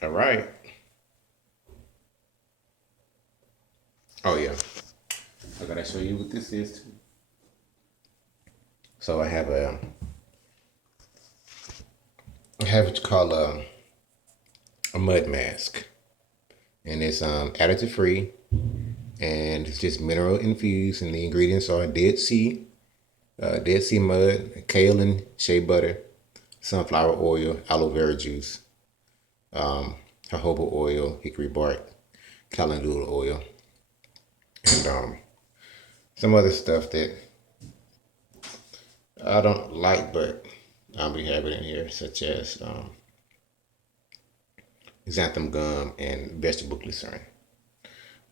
All right. Oh yeah. I gotta show you what this is too. So I have what you call a mud mask, and it's additive free, and it's just mineral infused, and the ingredients are Dead Sea mud, kaolin, shea butter, sunflower oil, aloe vera juice, jojoba oil, hickory bark, calendula oil, and some other stuff that I don't like, but I'll be having in here, such as xanthan gum and vegetable glycerin.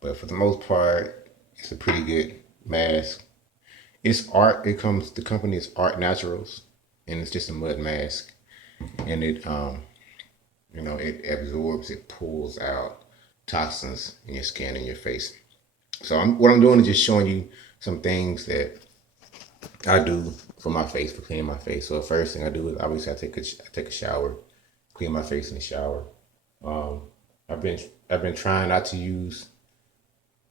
But for the most part, it's a pretty good mask. It's art. It comes. The company is Artnaturals, and it's just a mud mask, and it absorbs, it pulls out toxins in your skin and your face. So what I'm doing is just showing you some things that I do for my face, for cleaning my face. So the first thing I do is obviously I take a shower, clean my face in the shower. Um, I've been trying not to use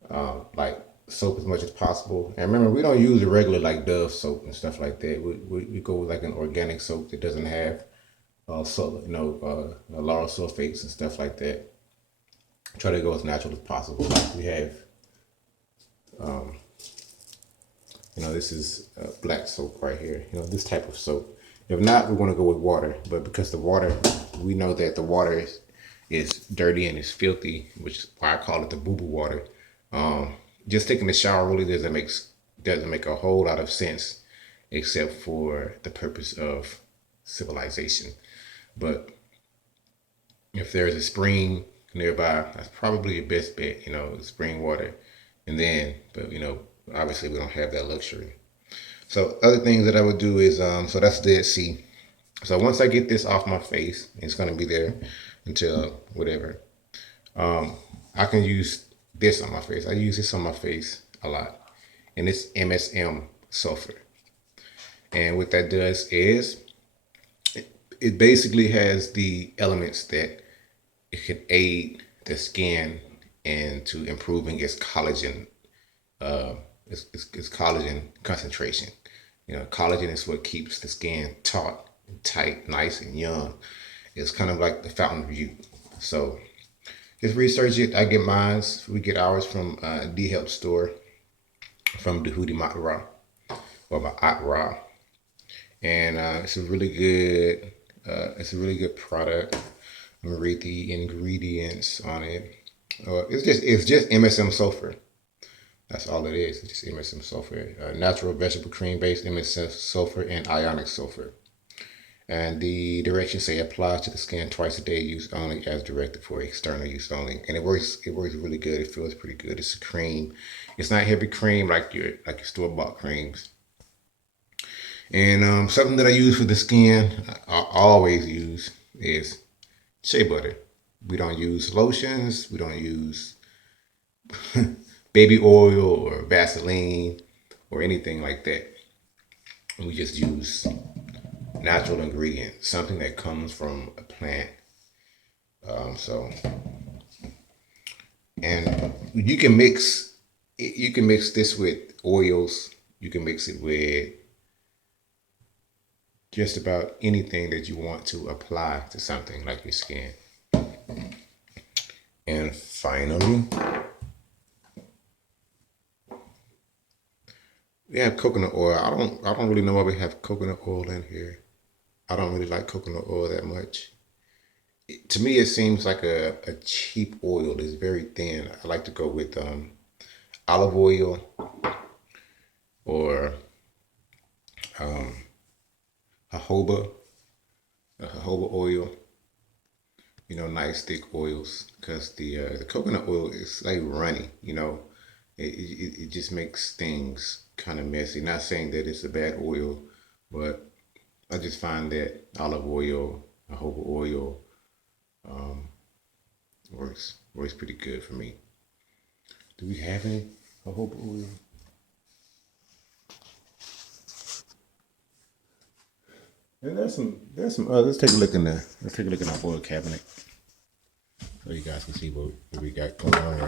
like soap as much as possible. And remember, we don't use the regular like Dove soap and stuff like that. We go with like an organic soap that doesn't have lauryl sulfates and stuff like that. Try to go as natural as possible. Like we have, this is black soap right here. This type of soap. If not, we want to go with water. But because the water, we know that the water is dirty and is filthy, which is why I call it the boo boo water. Um, just taking a shower really doesn't make a whole lot of sense, except for the purpose of civilization. But if there's a spring nearby, that's probably your best bet. Spring water, and then, but obviously we don't have that luxury. So other things that I would do is so that's Dead Sea. So once I get this off my face, it's gonna be there until whatever. I can use this on my face. I use this on my face a lot, and it's MSM sulfur. And what that does is it basically has the elements that it can aid the skin into improving its collagen concentration. Collagen is what keeps the skin taut and tight, nice and young. It's kind of like the fountain of youth. So just research it. I get mines. We get ours from D Health store from Dehudi Matra or Ma'atra, and it's a really good product. I'm gonna read the ingredients on it. It's just MSM sulfur. That's all it is. It's just MSM sulfur, natural vegetable cream based MSM sulfur and ionic sulfur. And the directions say apply to the skin twice a day, use only as directed for external use only. And it works. It works really good. It feels pretty good. It's a cream. It's not heavy cream like your store bought creams. And something that I use for the skin, I always use is shea butter. We don't use lotions. We don't use baby oil or Vaseline or anything like that. We just use natural ingredient, something that comes from a plant. So, and you can mix this with oils. You can mix it with just about anything that you want to apply to something like your skin. And finally, we have coconut oil. I don't really know why we have coconut oil in here. I don't really like coconut oil that much. To me, it seems like a cheap oil. It's very thin. I like to go with olive oil or um, jojoba, jojoba oil. Nice thick oils because the coconut oil is like runny. It just makes things kind of messy. Not saying that it's a bad oil, but I just find that olive oil, jojoba oil, um, works pretty good for me. Do we have any jojoba oil? And there's some others. Let's take a look in our oil cabinet. you guys can see what we got going on